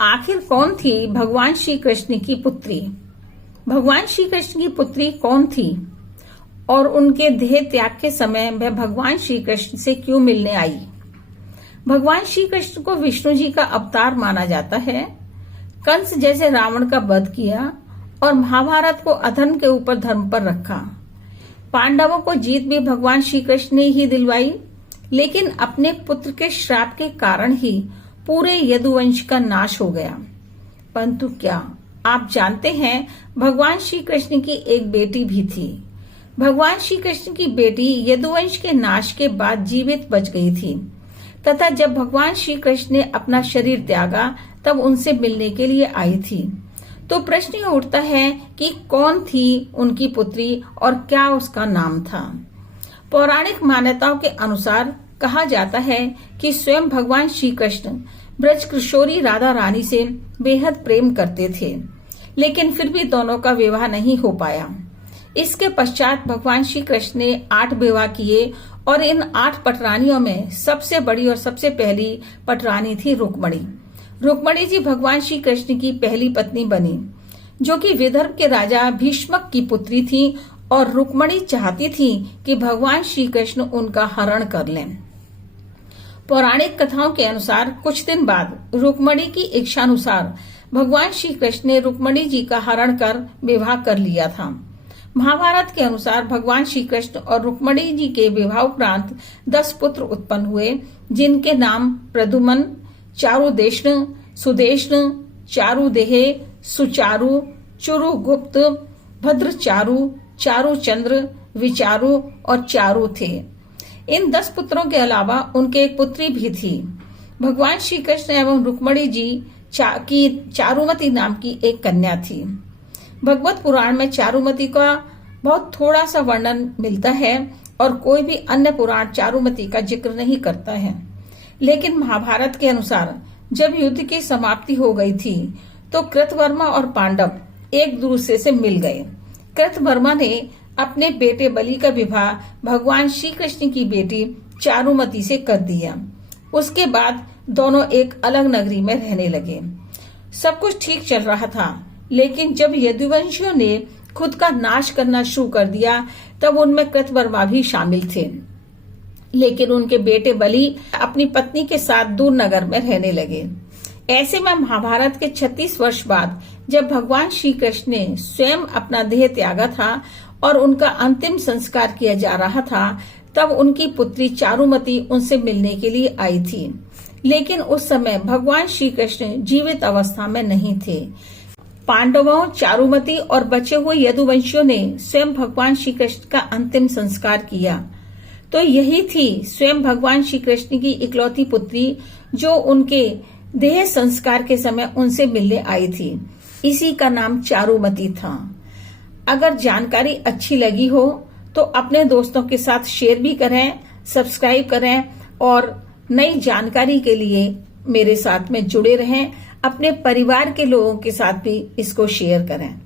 आखिर कौन थी भगवान श्री कृष्ण की पुत्री? भगवान श्री कृष्ण की पुत्री कौन थी और उनके देह त्याग के समय वह भगवान श्री कृष्ण से क्यों मिलने आई? भगवान श्री कृष्ण को विष्णु जी का अवतार माना जाता है। कंस जैसे रावण का वध किया और महाभारत को अधर्म के ऊपर धर्म पर रखा। पांडवों को जीत भी भगवान श्री कृष्ण ने ही दिलवाई, लेकिन अपने पुत्र के श्राप के कारण ही पूरे यदुवंश का नाश हो गया। परंतु क्या आप जानते हैं भगवान श्री कृष्ण की एक बेटी भी थी। भगवान श्री कृष्ण की बेटी यदुवंश के नाश के बाद जीवित बच गई थी तथा जब भगवान श्री कृष्ण ने अपना शरीर त्यागा तब उनसे मिलने के लिए आई थी। तो प्रश्न ये उठता है कि कौन थी उनकी पुत्री और क्या उसका नाम था। पौराणिक मान्यताओं के अनुसार कहा जाता है कि स्वयं भगवान श्री कृष्ण ब्रज किशोरी राधा रानी से बेहद प्रेम करते थे, लेकिन फिर भी दोनों का विवाह नहीं हो पाया। इसके पश्चात भगवान श्री कृष्ण ने 8 विवाह किए और इन 8 पटरानियों में सबसे बड़ी और सबसे पहली पटरानी थी रुक्मणी। रुक्मणी जी भगवान श्री कृष्ण की पहली पत्नी बनी, जो कि विदर्भ के राजा भीष्मक की पुत्री थी और रुक्मणी चाहती थी कि भगवान श्री कृष्ण उनका हरण कर लें। पौराणिक कथाओं के अनुसार कुछ दिन बाद रुक्मणी की इच्छानुसार भगवान श्री कृष्ण ने रुक्मणी जी का हरण कर विवाह कर लिया था। महाभारत के अनुसार भगवान श्री कृष्ण और रुक्मणी जी के विवाह उपरांत 10 पुत्र उत्पन्न हुए, जिनके नाम प्रद्युम्न, चारुदेष्ण, सुदेष्ण, चारुदेह, सुचारु, चुरुगुप्त, भद्रचारु, चारुचंद्र, विचारु और चारु थे। इन 10 पुत्रों के अलावा उनके एक पुत्री भी थी। भगवान श्री कृष्ण एवं रुक्मणी जी की चारुमती नाम की एक कन्या थी। भगवत पुराण में चारुमती का बहुत थोड़ा सा वर्णन मिलता है और कोई भी अन्य पुराण चारुमती का जिक्र नहीं करता है। लेकिन महाभारत के अनुसार जब युद्ध की समाप्ति हो गई थी तो कृतवर्मा और पांडव एक दूसरे से मिल गए। कृतवर्मा ने अपने बेटे बलि का विवाह भगवान श्री कृष्ण की बेटी चारुमती से कर दिया। उसके बाद दोनों एक अलग नगरी में रहने लगे। सब कुछ ठीक चल रहा था, लेकिन जब यदुवंशियों ने खुद का नाश करना शुरू कर दिया तब उनमें कृतवर्मा भी शामिल थे। लेकिन उनके बेटे बलि अपनी पत्नी के साथ दूर नगर में रहने लगे। ऐसे में महाभारत के 36 वर्ष बाद जब भगवान श्री कृष्ण ने स्वयं अपना देह त्यागा था और उनका अंतिम संस्कार किया जा रहा था, तब उनकी पुत्री चारुमती उनसे मिलने के लिए आई थी। लेकिन उस समय भगवान श्री कृष्ण जीवित अवस्था में नहीं थे। पांडवों, चारुमती और बचे हुए यदुवंशियों ने स्वयं भगवान श्री कृष्ण का अंतिम संस्कार किया। तो यही थी स्वयं भगवान श्री कृष्ण की इकलौती पुत्री जो उनके देह संस्कार के समय उनसे मिलने आई थी। इसी का नाम चारुमती था। अगर जानकारी अच्छी लगी हो तो अपने दोस्तों के साथ शेयर भी करें, सब्सक्राइब करें और नई जानकारी के लिए मेरे साथ में जुड़े रहें। अपने परिवार के लोगों के साथ भी इसको शेयर करें।